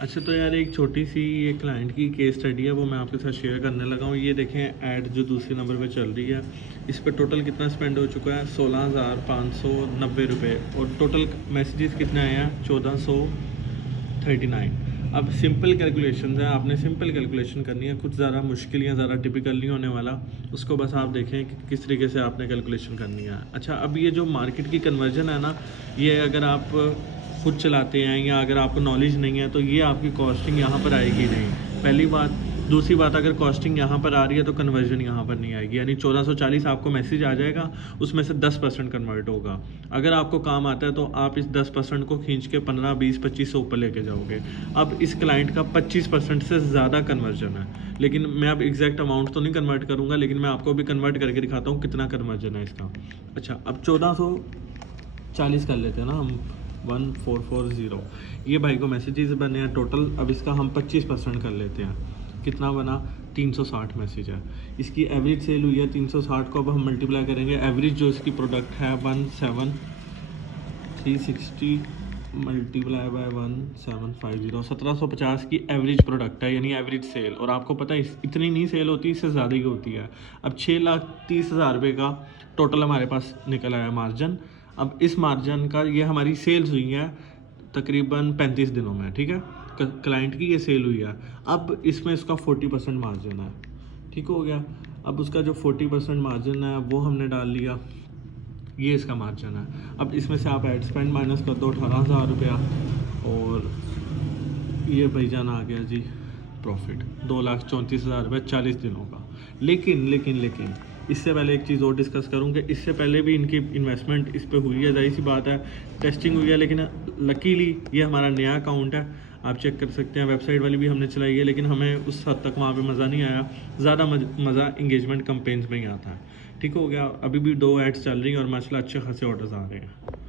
अच्छा तो यार एक छोटी सी ये क्लाइंट की केस स्टडी है, वो मैं आपके साथ शेयर करने लगा हूँ। ये देखें ऐड जो दूसरे नंबर पे चल रही है, इस पर टोटल कितना स्पेंड हो चुका है, 16,590 रुपये। और टोटल मैसेजेस कितने आए हैं, 1439। अब सिंपल कैलकुलेशन है, आपने सिंपल कैलकुलेशन करनी है, कुछ ज़्यादा मुश्किल या ज़्यादा टिपिकल नहीं होने वाला। उसको बस आप देखें कि किस तरीके से आपने कैलकुलेशन करनी है। अच्छा, अब ये जो मार्केट की कन्वर्जन है ना, ये अगर आप खुद चलाते हैं या अगर आपको नॉलेज नहीं है तो ये आपकी कॉस्टिंग यहाँ पर आएगी नहीं, पहली बात। दूसरी बात, अगर कॉस्टिंग यहाँ पर आ रही है तो कन्वर्जन यहाँ पर नहीं आएगी, यानी 1440 आपको मैसेज आ जाएगा, उसमें से 10% कन्वर्ट होगा। अगर आपको काम आता है तो आप इस 10% को खींच के 15, 20, 25 ऊपर लेके जाओगे। अब इस क्लाइंट का 25% से ज़्यादा कन्वर्जन है, लेकिन मैं अब एग्जैक्ट अमाउंट तो नहीं कन्वर्ट करूँगा, लेकिन मैं आपको भी कन्वर्ट करके दिखाता हूँ कितना कन्वर्जन है इसका। अच्छा, अब 1440 कर लेते हैं ना हम, 1440। ये भाई को मैसेजेस बने हैं टोटल। अब इसका हम 25% कर लेते हैं, कितना बना, 360 मैसेज है। इसकी एवरेज सेल हुई है 360 को, अब हम मल्टीप्लाई करेंगे एवरेज जो इसकी प्रोडक्ट है 17360 मल्टीप्लाई बाय 1750, 1750 की एवरेज प्रोडक्ट है, यानी एवरेज सेल। और आपको पता है इतनी नहीं सेल होती, इससे ज़्यादा ही होती है। अब 6,30,000 रुपये का टोटल हमारे पास निकल आया मार्जिन। अब इस मार्जिन का, ये हमारी सेल्स हुई हैं तकरीबन 35 दिनों में, ठीक है, क्लाइंट की ये सेल हुई है। अब इसमें इसका 40% मार्जिन है, ठीक हो गया। अब उसका जो 40% मार्जिन है वो हमने डाल लिया, ये इसका मार्जिन है। अब इसमें से आप एड स्पेंड माइनस कर दो 18,000 रुपया, और ये भाईजान आ गया जी प्रॉफिट 2,34,000 रुपये 40 दिनों का। लेकिन इससे पहले एक चीज़ और डिस्कस करूँ कि इससे पहले भी इनकी इन्वेस्टमेंट इस पे हुई है, जाहिर सी बात है, टेस्टिंग हुई है, लेकिन लकीली ये हमारा नया अकाउंट है, आप चेक कर सकते हैं। वेबसाइट वाली भी हमने चलाई है, लेकिन हमें उस हद तक वहाँ पे मज़ा नहीं आया। ज़्यादा मज़ा इंगेजमेंट कैंपेन्स में ही आता है, ठीक हो गया। अभी भी 2 एड्स चल रही हैं और माशाल्लाह अच्छे खासे ऑर्डर्स आ रहे हैं।